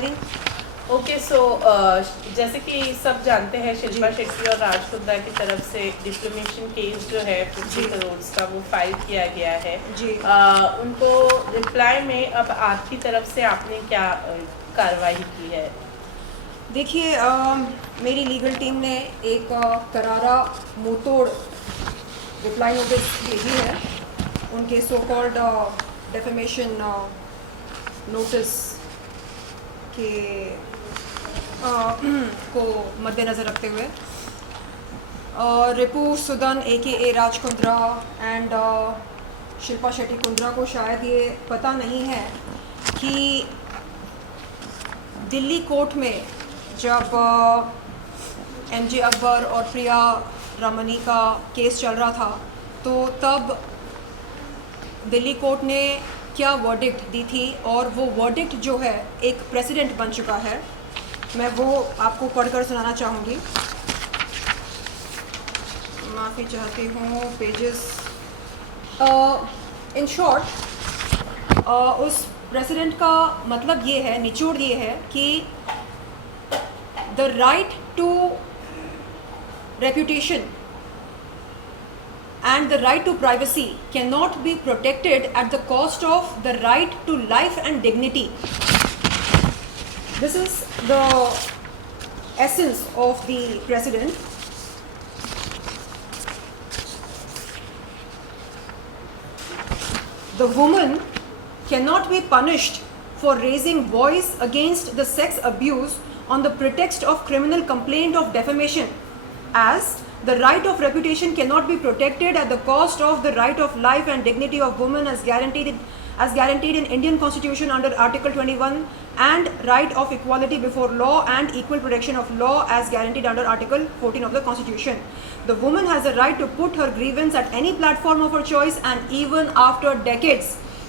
Mary? Okay so जैसे कि सब जानते हैं शिल्पा शेट्टी और राज कुंद्रा की तरफ से डिफेमेशन केस जो है 50 करोड़ का वो फाइल किया गया है जी। उनको रिप्लाई में अब आपकी तरफ से आपने क्या कार्रवाई की है? देखिए, मेरी लीगल टीम ने एक करारा मुंहतोड़ रिप्लाई नोटिस भेजी है उनके सो कॉल्ड डेफेमेशन नोटिस के को मद्देनज़र रखते हुए रिपू सुदन ए राज कुंद्रा एंड शिल्पा शेट्टी कुंद्रा को शायद ये पता नहीं है कि दिल्ली कोर्ट में जब एमजे अकबर और प्रिया रमनी का केस चल रहा था तो तब दिल्ली कोर्ट ने क्या वर्डिक्ट दी थी, और वो वर्डिक्ट जो है एक प्रेसिडेंट बन चुका है। मैं वो आपको पढ़कर सुनाना चाहूँगी। माफ़ी चाहती हूँ, पेजेस इन शॉर्ट उस प्रेसिडेंट का मतलब ये है, निचोड़ ये है कि the right to reputation and the right to privacy cannot be protected at the cost of the right to life and dignity. This is the essence of the president. The woman cannot be punished for raising voice against the sex abuse on the pretext of criminal complaint of defamation, as the right of reputation cannot be protected at the cost of the right of life and dignity of women as guaranteed in Indian Constitution under Article 21, and right of equality before law and equal protection of law as guaranteed under Article 14 of the Constitution. The woman has a right to put her grievance at any platform of her choice and even after decades.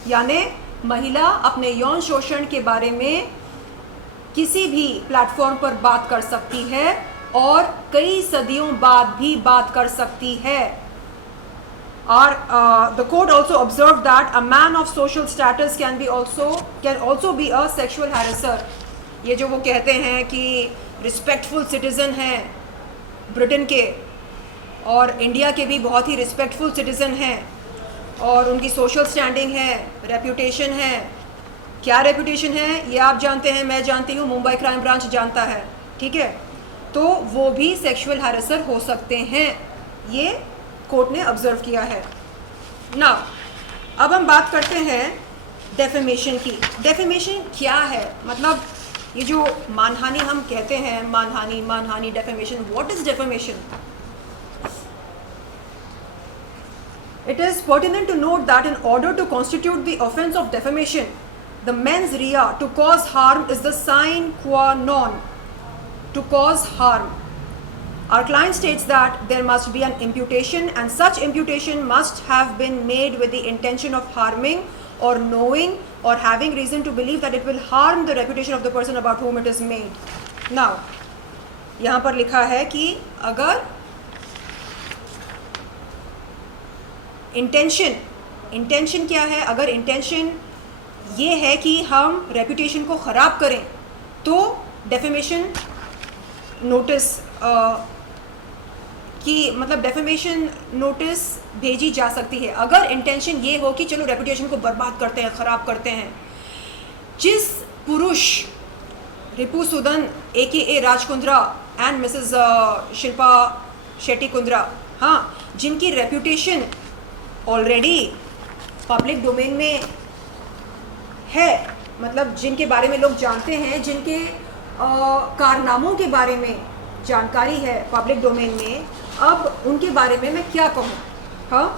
यानी महिला अपने यौन शोषण के बारे में किसी भी प्लेटफॉर्म पर बात कर सकती है और कई सदियों बाद भी बात कर सकती है। और the court also observed that a man of social status can also be a sexual harasser. ये जो वो कहते हैं कि रिस्पेक्टफुल सिटीज़न हैं ब्रिटेन के और इंडिया के भी बहुत ही रिस्पेक्टफुल सिटीज़न हैं और उनकी सोशल स्टैंडिंग है, रेप्यूटेशन है। क्या रेप्यूटेशन है ये आप जानते हैं, मैं जानती हूँ, मुंबई क्राइम ब्रांच जानता है, ठीक है। तो वो भी सेक्सुअल हैरेसर हो सकते हैं, ये कोर्ट ने ऑब्जर्व किया है ना। अब हम बात करते हैं डेफेमेशन की। डेफेमेशन क्या है? मतलब ये जो मानहानि हम कहते हैं, मानहानि defamation, what is defamation? It is pertinent to note that in order to constitute the offence of defamation, the mens rea to cause harm is the sine qua non. To cause harm, our client states that there must be an imputation, and such imputation must have been made with the intention of harming, or knowing or having reason to believe that it will harm the reputation of the person about whom it is made. Now, यहाँ पर लिखा है कि अगर intention क्या है? अगर intention ये है कि हम रेपुटेशन को ख़राब करें तो डेफेमेशन नोटिस की मतलब डेफेमेशन नोटिस भेजी जा सकती है। अगर इंटेंशन ये हो कि चलो रेपुटेशन को बर्बाद करते हैं, ख़राब करते हैं। जिस पुरुष रिपू सुदन ए राज कुंद्रा एंड मिसेस शिल्पा शेट्टी कुंद्रा, हाँ, जिनकी रेपुटेशन ऑलरेडी पब्लिक डोमेन में है, मतलब जिनके बारे में लोग जानते हैं, जिनके कारनामों के बारे में जानकारी है पब्लिक डोमेन में, अब उनके बारे में मैं क्या कहूँ? हाँ,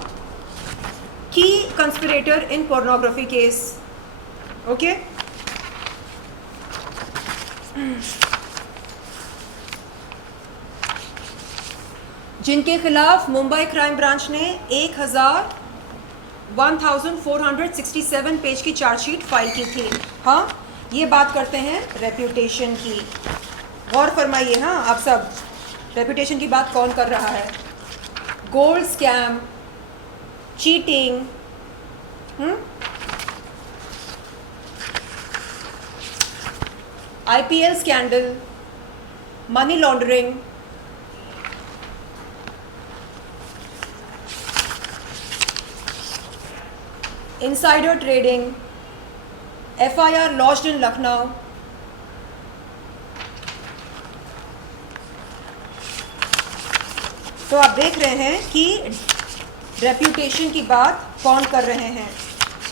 की कंस्पिरेटर इन पोर्नोग्राफी केस, ओके। जिनके खिलाफ मुंबई क्राइम ब्रांच ने 1467 पेज की चार्जशीट फाइल की थी। हाँ, ये बात करते हैं रेप्यूटेशन की। गौर फरमाइए, हाँ आप सब, रेप्यूटेशन की बात कौन कर रहा है? Gold scam, cheating, IPL scandal, money laundering, insider trading, FIR lodged in Lucknow, तो आप देख रहे हैं कि रेप्यूटेशन की बात कौन कर रहे हैं।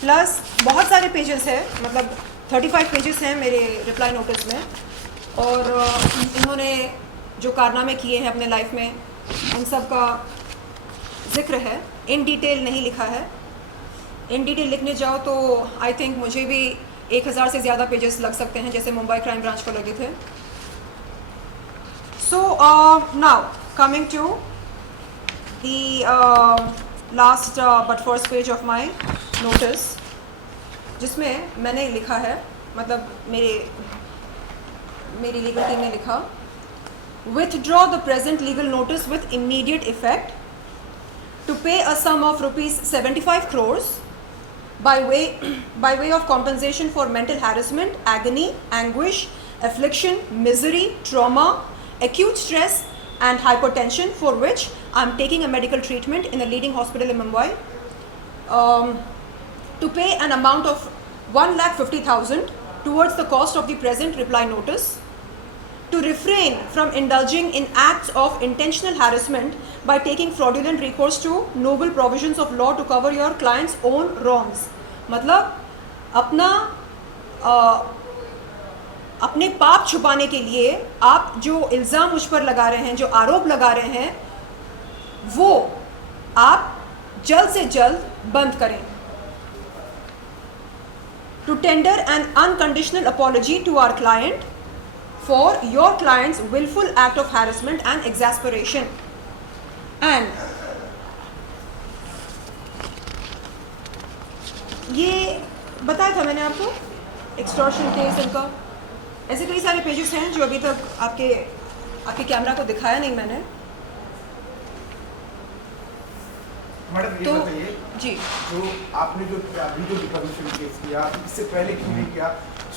प्लस बहुत सारे पेजेस हैं, मतलब 35 पेजेस हैं मेरे रिप्लाई नोटिस में, और इन्होंने जो कारनामे किए हैं अपने लाइफ में उन सब का जिक्र है। इन डिटेल नहीं लिखा है, इन डिटेल लिखने जाओ तो आई थिंक मुझे भी 1000 से ज़्यादा पेजेस लग सकते हैं, जैसे मुंबई क्राइम ब्रांच को लगे थे। So now coming to the last but first page of my notice, जिसमें मैंने लिखा है, मतलब मेरी लीगल टीम ने लिखा, withdraw the present legal notice with immediate effect to pay a sum of rupees 75 crores by way of compensation for mental harassment, agony, anguish, affliction, misery, trauma, acute stress and hypertension, for which I am taking a medical treatment in a leading hospital in Mumbai, to pay an amount of 1,50,000 towards the cost of the present reply notice, to refrain from indulging in acts of intentional harassment by taking fraudulent recourse to noble provisions of law to cover your client's own wrongs. मतलब अपने पाप छुपाने के लिए आप जो इल्ज़ाम मुझ पर लगा रहे हैं, जो आरोप लगा रहे हैं, वो आप जल्द से जल्द बंद करें। To tender an unconditional apology to our client for your client's willful act of harassment and exasperation, and ये बताया था मैंने आपको एक्सटॉर्शन केस, इनका ऐसे कई सारे पेजेस हैं जो अभी तक आपके कैमरा को दिखाया नहीं मैंने। मैडम ये तो बताइए जी, जो आपने जो अभी जो डिफेमेशन केस किया, इससे पहले क्यों नहीं किया?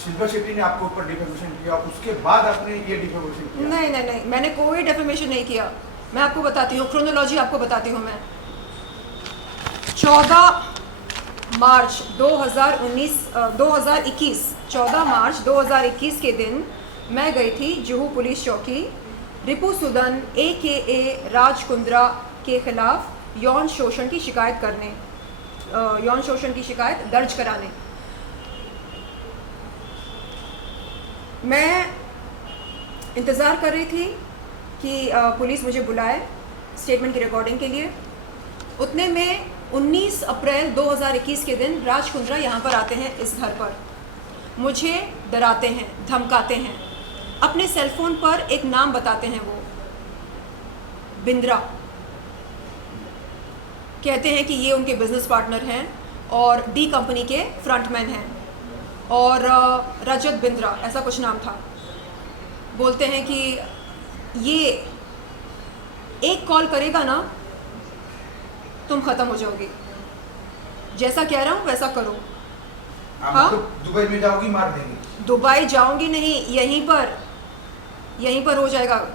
शिल्पा शेट्टी ने आपके ऊपर डिफेमेशन किया, उसके बाद आपने ये डिफेमेशन किया? नहीं, मैंने कोई डेफेमेशन नहीं किया। मैं आपको बताती हूँ, क्रोनोलॉजी आपको बताती हूँ मैं। 14 मार्च 2021 के दिन मैं गई थी जुहू पुलिस चौकी रिपू सुदन AKA राज कुंद्रा के खिलाफ यौन शोषण की शिकायत दर्ज कराने। मैं इंतज़ार कर रही थी कि पुलिस मुझे बुलाए स्टेटमेंट की रिकॉर्डिंग के लिए। उतने में 19 अप्रैल 2021 के दिन राज कुंद्रा यहाँ पर आते हैं, इस घर पर मुझे डराते हैं, धमकाते हैं। अपने सेलफोन पर एक नाम बताते हैं, वो बिंद्रा, कहते हैं कि ये उनके बिजनेस पार्टनर हैं और डी कंपनी के फ्रंटमैन हैं, और रजत बिंद्रा ऐसा कुछ नाम था। बोलते हैं कि ये एक कॉल करेगा ना तुम ख़त्म हो जाओगी, जैसा कह रहा हूँ वैसा करो। हाँ, तो दुबई में जाओगी, मार देंगे? दुबई जाऊंगी नहीं, यहीं पर हो जाएगा,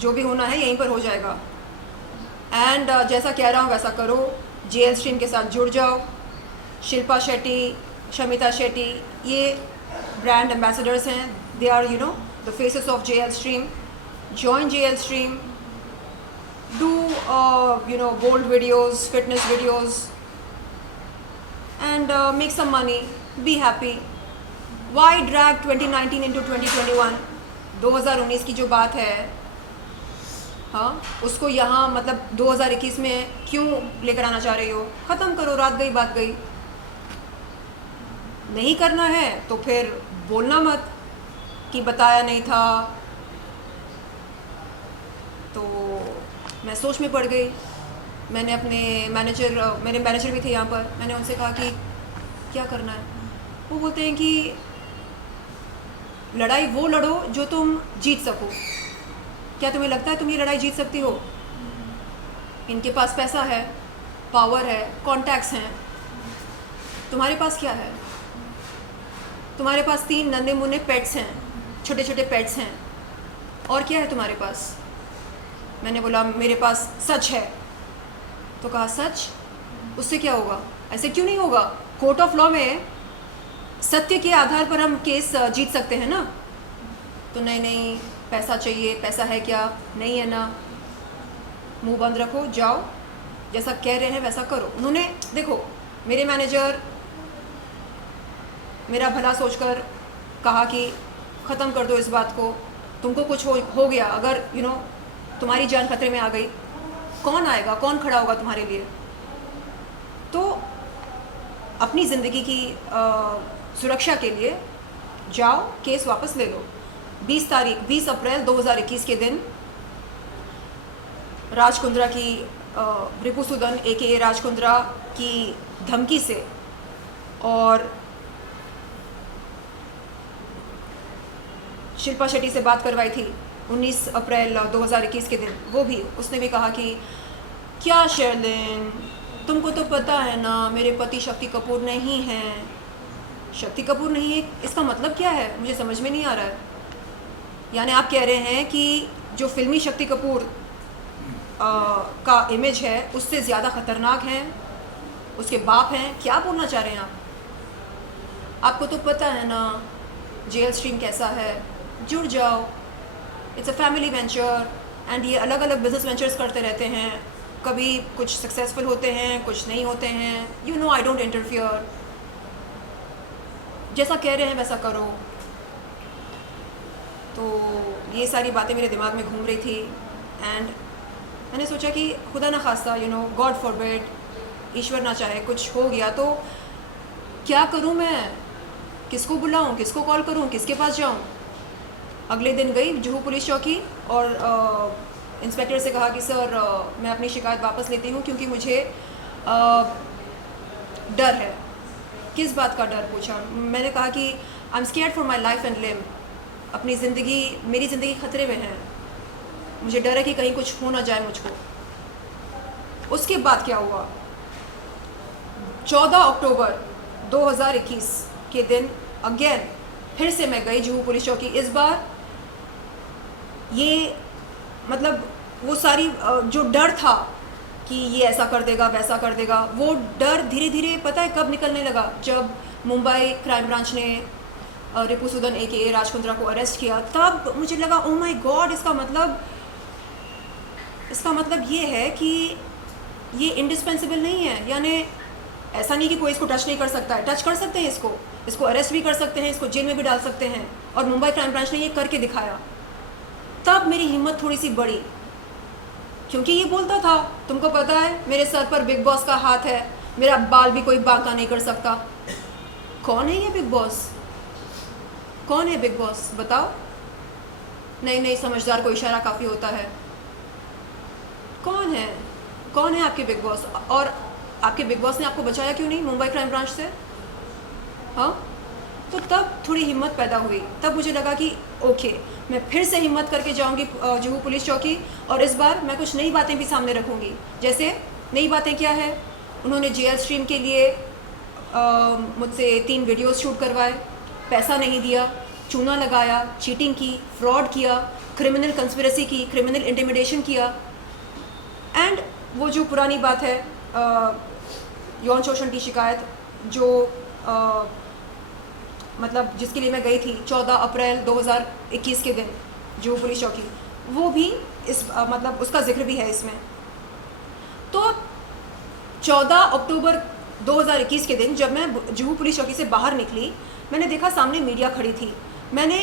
जो भी होना है यहीं पर हो जाएगा। एंड जैसा कह रहा हूँ वैसा करो, JL स्ट्रीम के साथ जुड़ जाओ। शिल्पा शेट्टी, शमिता शेट्टी, ये ब्रांड एम्बेसडर्स हैं, they are the faces of JL stream. Join JL stream, do bold videos, fitness videos, and make some money, be happy. Why drag 2019 into 2021? 2019 की जो बात है, हाँ, उसको यहाँ मतलब 2021 में क्यों लेकर आना चाह रही हो? ख़त्म करो, रात गई बात गई। नहीं करना है तो फिर बोलना मत कि बताया नहीं था। तो मैं सोच में पड़ गई। मैंने अपने मेरे मैनेजर भी थे यहाँ पर, मैंने उनसे कहा कि क्या करना है। वो बोलते हैं कि लड़ाई वो लड़ो जो तुम जीत सको। क्या तुम्हें लगता है तुम ये लड़ाई जीत सकती हो? इनके पास पैसा है, पावर है, कॉन्टैक्ट्स हैं, तुम्हारे पास क्या है? तुम्हारे पास 3 नन्हे मुन्ने पेट्स हैं, छोटे छोटे पेट्स हैं, और क्या है तुम्हारे पास? मैंने बोला मेरे पास सच है। तो कहा सच, उससे क्या होगा? ऐसे क्यों नहीं होगा? कोर्ट ऑफ लॉ में सत्य के आधार पर हम केस जीत सकते हैं ना। तो नहीं, पैसा चाहिए, पैसा है क्या? नहीं है ना, मुंह बंद रखो, जाओ, जैसा कह रहे हैं वैसा करो। उन्होंने, देखो, मेरे मैनेजर मेरा भला सोचकर कहा कि ख़त्म कर दो इस बात को, तुमको कुछ हो गया, अगर तुम्हारी जान खतरे में आ गई, कौन आएगा, कौन खड़ा होगा तुम्हारे लिए? तो अपनी ज़िंदगी की सुरक्षा के लिए जाओ, केस वापस ले लो। 20 अप्रैल 2021 के दिन राज कुंद्रा की रिपुसुदन AKA राज कुंद्रा की धमकी से और शिल्पा शेट्टी से बात करवाई थी 19 अप्रैल 2021 के दिन। वो भी उसने भी कहा कि क्या शेरलिन, तुमको तो पता है ना मेरे पति शक्ति कपूर नहीं हैं। शक्ति कपूर नहीं है, इसका मतलब क्या है? मुझे समझ में नहीं आ रहा है। यानी आप कह रहे हैं कि जो फिल्मी शक्ति कपूर का इमेज है उससे ज़्यादा ख़तरनाक हैं उसके बाप हैं? क्या बोलना चाह रहे हैं आप? आपको तो पता है ना जेल स्ट्रीम कैसा है, जुड़ जाओ, it's a family venture and ये अलग अलग बिजनेस वेंचर्स करते रहते हैं, कभी कुछ सक्सेसफुल होते हैं, कुछ नहीं होते हैं। आई डोंट इंटरफियर, जैसा कह रहे हैं वैसा करो। तो ये सारी बातें मेरे दिमाग में घूम रही थी एंड मैंने सोचा कि खुदा ना खास्ता गॉड फॉरबिड, ईश्वर ना चाहे कुछ हो गया तो क्या करूं मैं? किसको बुलाऊं, किसको कॉल करूं, किसके पास जाऊं? अगले दिन गई जुहू पुलिस चौकी और इंस्पेक्टर से कहा कि सर मैं अपनी शिकायत वापस लेती हूं क्योंकि मुझे डर है। किस बात का डर पूछा। मैंने कहा कि I am scared for my life and लिम, अपनी ज़िंदगी, मेरी ज़िंदगी खतरे में है, मुझे डर है कि कहीं कुछ हो ना जाए मुझको। उसके बाद क्या हुआ, 14 अक्टूबर 2021 के दिन अगेन फिर से मैं गई जुहू पुलिस चौकी। इस बार ये मतलब वो सारी जो डर था कि ये ऐसा कर देगा वैसा कर देगा, वो डर धीरे धीरे पता है कब निकलने लगा? जब मुंबई क्राइम ब्रांच ने रिपुसुदन AKA राज कुंद्रा को अरेस्ट किया, तब मुझे लगा ओ माय गॉड, इसका मतलब ये है कि ये इंडिस्पेंसिबल नहीं है। यानी ऐसा नहीं कि कोई इसको टच नहीं कर सकता है, टच कर सकते हैं, इसको अरेस्ट भी कर सकते हैं, इसको जेल में भी डाल सकते हैं, और मुंबई क्राइम ब्रांच ने ये करके दिखाया। तब मेरी हिम्मत थोड़ी सी बढ़ी क्योंकि ये बोलता था तुमको पता है मेरे सर पर बिग बॉस का हाथ है, मेरा बाल भी कोई बांका नहीं कर सकता। कौन है ये बिग बॉस? कौन है बिग बॉस बताओ? नहीं, समझदार को इशारा काफ़ी होता है। कौन है आपके बिग बॉस? और आपके बिग बॉस ने आपको बचाया क्यों नहीं मुंबई क्राइम ब्रांच से? हाँ, तो तब थोड़ी हिम्मत पैदा हुई। तब मुझे लगा कि ओके, मैं फिर से हिम्मत करके जाऊंगी जुहू पुलिस चौकी, और इस बार मैं कुछ नई बातें भी सामने रखूंगी। जैसे नई बातें क्या है? उन्होंने जेल स्ट्रीम के लिए मुझसे 3 वीडियोस शूट करवाए, पैसा नहीं दिया, चूना लगाया, चीटिंग की, फ्रॉड किया, क्रिमिनल कंस्पिरेसी की, क्रिमिनल इंटिमिडेशन किया। एंड वो जो पुरानी बात है यौन शोषण की शिकायत, जो मतलब जिसके लिए मैं गई थी 14 अप्रैल 2021 के दिन जुहू पुलिस चौकी, वो भी इस मतलब उसका जिक्र भी है इसमें। तो 14 अक्टूबर 2021 के दिन जब मैं जुहू पुलिस चौकी से बाहर निकली, मैंने देखा सामने मीडिया खड़ी थी। मैंने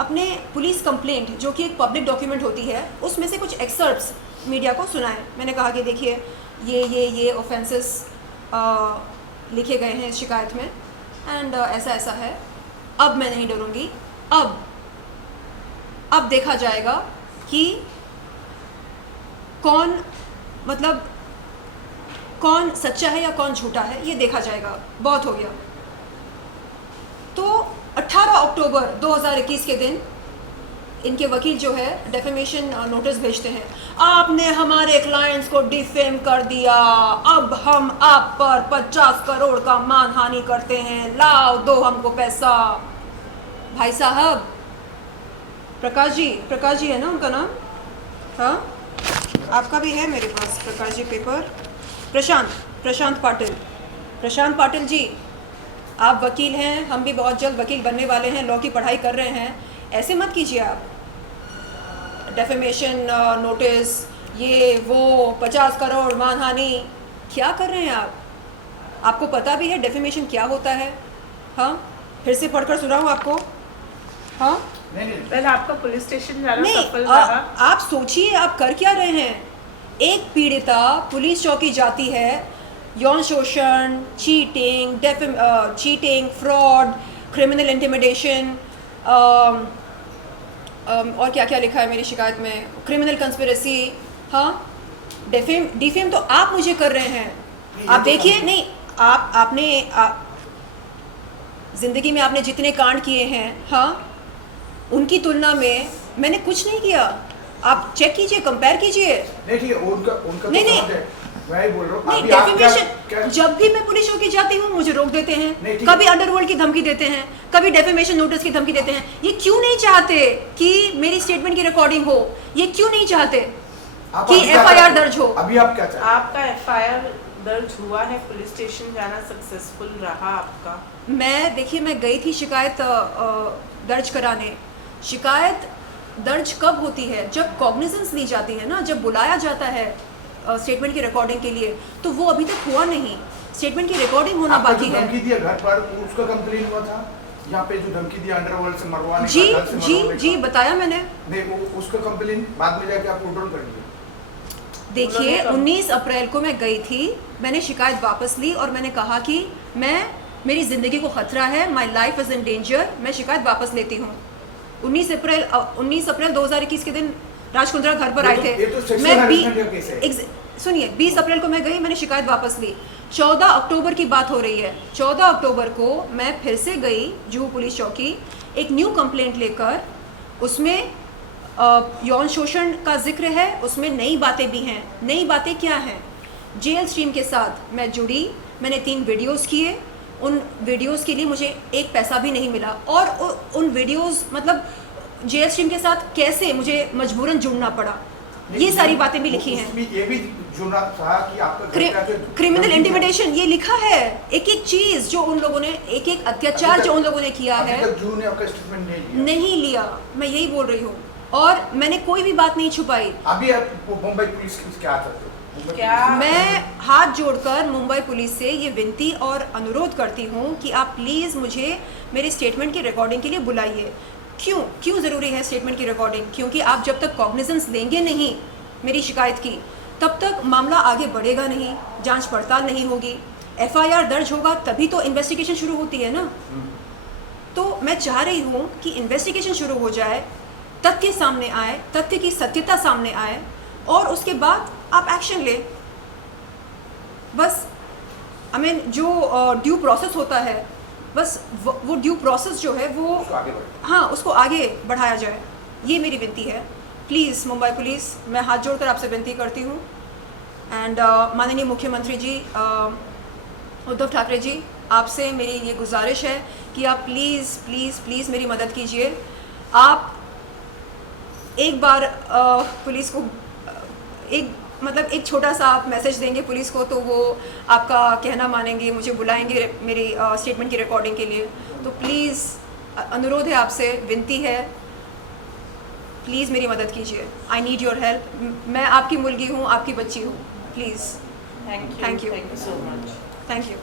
अपने पुलिस कंप्लेंट, जो कि एक पब्लिक डॉक्यूमेंट होती है, उसमें से कुछ एक्सर्प्ट्स मीडिया को सुनाए। मैंने कहा कि देखिए ये ऑफेंसेस लिखे गए हैं इस शिकायत में, एंड ऐसा है। अब मैं नहीं डरूंगी। अब देखा जाएगा कि कौन सच्चा है या कौन झूठा है, ये देखा जाएगा। बहुत हो गया। तो 18 अक्टूबर 2021 के दिन इनके वकील जो है डेफेमेशन नोटिस भेजते हैं, आपने हमारे क्लाइंट्स को डिफेम कर दिया, अब हम आप पर 50 करोड़ का मानहानि करते हैं, लाओ दो हमको पैसा। भाई साहब, प्रकाश जी है ना उनका नाम? हाँ, आपका भी है मेरे पास प्रकाश जी पेपर। प्रशांत पाटिल जी, आप वकील हैं, हम भी बहुत जल्द वकील बनने वाले हैं, लॉ की पढ़ाई कर रहे हैं, ऐसे मत कीजिए आप। डेफेमेशन नोटिस, ये वो 50 करोड़ मानहानि, क्या कर रहे हैं आप? आपको पता भी है डेफेमेशन क्या होता है? हाँ, फिर से पढ़कर सुनाऊँ आपको? हाँ नहीं पहले आपका पुलिस स्टेशन जाना नहीं, सफल रहा। आप सोचिए आप कर क्या रहे हैं। एक पीड़िता पुलिस चौकी जाती है, यौन शोषण, चीटिंग, फ्रॉड, क्रिमिनल इंटिमिडेशन, और क्या क्या लिखा है मेरी शिकायत में, क्रिमिनल कंस्पिरेसी। हाँ, डिफेम तो आप मुझे कर रहे हैं। आप देखिए, नहीं आपने जिंदगी में आपने जितने कांड किए हैं, हाँ, उनकी तुलना में मैंने कुछ नहीं किया। आप चेक कीजिए, कंपेयर कीजिए। नहीं ठीक है, उनका नहीं, तो नहीं। समझ है, मैं ही बोल रहा हूँ। नहीं, अभी आप डेफेमेशन, जब भी मैं पुलिस चौकी जाती हूँ मुझे रोक देते हैं, नहीं, ठीक कभी है। अंडरवर्ल्ड की धमकी देते हैं, कभी डेफेमेशन नोटिस की धमकी देते हैं। ये क्यों नहीं चाहते कि मेरी स्टेटमेंट की रिकॉर्डिंग हो? ये क्यों नहीं चाहते आप कि अभी क्या FIR चाहते हैं? दर्ज हो? अभी आप क्या चाहते हैं? आपका FIR दर्ज हुआ है, पुलिस स्टेशन जाना सक्सेसफुल रहा आपका। देखिए, मैं गई थी शिकायत दर्ज कराने। शिकायत दर्ज कब होती है? जब कॉग्निजेंस ली जाती है ना, जब बुलाया जाता है स्टेटमेंट की रिकॉर्डिंग के लिए, तो वो अभी तक हुआ नहीं। स्टेटमेंट की रिकॉर्डिंग होना आपको बाकी जो है। धमकी दिया घर पर, उसका कंप्लेन हुआ था? यहाँ पे जो धमकी दिया अंडरवर्ल्ड से मरवाने का, घर से मरवाने जी का? बताया मैंने। नहीं, वो उसका कंप्लेन बाद में जाके आप विड्रॉल कर लिए। देखिए, उन्होंने 19 अप्रैल को मैं गई थी, मैंने शिकायत वापस ली और मैंने कहा कि मेरी ज़िंदगी को खतरा है, my life is in danger, मैं शिकायत वापस लेती हूँ। 19 अप्रैल 2021 के दिन राज कुंद्रा घर पर आए थे। ये तो sexual मैं harassment का केस है। सुनिए, 20 अप्रैल को मैं गई, मैंने शिकायत वापस ली। 14 अक्टूबर की बात हो रही है। 14 अक्टूबर को मैं फिर से गई जुहू पुलिस चौकी, एक न्यू कंप्लेंट लेकर। उसमें यौन शोषण का जिक्र है, उसमें नई बातें भी हैं। नई बातें क्या हैं? जेल स्ट्रीम के साथ मैं जुड़ी, मैंने 3 वीडियोस किए। उन वीडियोस के लिए मुझे एक पैसा भी नहीं मिला, और उन वीडियोस मतलब जेल स्ट्रीम के साथ कैसे मुझे मजबूरन जुड़ना पड़ा, ये सारी बातें भी लिखी हैं। उसमें ये भी जुड़ा था कि आपका घर पे आके क्रिमिनल धमकी इंटिमिडेशन, ये लिखा है। एक एक चीज जो उन लोगों ने, एक एक अत्याचार जो उन लोगों ने किया अभी है। तक जून ने आपका स्टेटमेंट नहीं लिया। नहीं लिया, मैं यही बोल रही हूँ, और मैंने कोई भी बात नहीं छुपाई। अभी आप मुंबई पुलिस की क्या चाहते हो? मुंबई क्या? पुलिस- मैं हाथ जोड़कर मुंबई पुलिस से ये विनती और अनुरोध करती हूँ कि आप प्लीज़ मुझे मेरे स्टेटमेंट की रिकॉर्डिंग के लिए बुलाइए। क्यों ज़रूरी है स्टेटमेंट की रिकॉर्डिंग? क्योंकि आप जब तक कॉग्निजेंस लेंगे नहीं मेरी शिकायत की, तब तक मामला आगे बढ़ेगा नहीं, जांच पड़ताल नहीं होगी, FIR दर्ज होगा तभी तो इन्वेस्टिगेशन शुरू होती है ना। तो मैं चाह रही हूँ कि इन्वेस्टिगेशन शुरू हो जाए, तथ्य सामने आए, तथ्य की सत्यता सामने आए, और उसके बाद आप एक्शन लें। बस जो ड्यू प्रोसेस होता है, बस वो ड्यू प्रोसेस जो है वो उसको आगे बढ़े। हाँ, उसको आगे बढ़ाया जाए, ये मेरी विनती है। प्लीज़ मुंबई पुलिस, मैं हाथ जोड़कर आपसे विनती करती हूँ। एंड माननीय मुख्यमंत्री जी उद्धव ठाकरे जी, आपसे मेरी ये गुजारिश है कि आप प्लीज़ प्लीज़ प्लीज़ मेरी मदद कीजिए। आप एक बार पुलिस को एक छोटा सा आप मैसेज देंगे पुलिस को, तो वो आपका कहना मानेंगे, मुझे बुलाएंगे मेरी स्टेटमेंट की रिकॉर्डिंग के लिए। तो प्लीज़ अनुरोध है आपसे, विनती है, प्लीज़ मेरी मदद कीजिए। I need your help. मैं आपकी मुलगी हूँ, आपकी बच्ची हूँ। Please, thank Thank you. You so much. Thank you.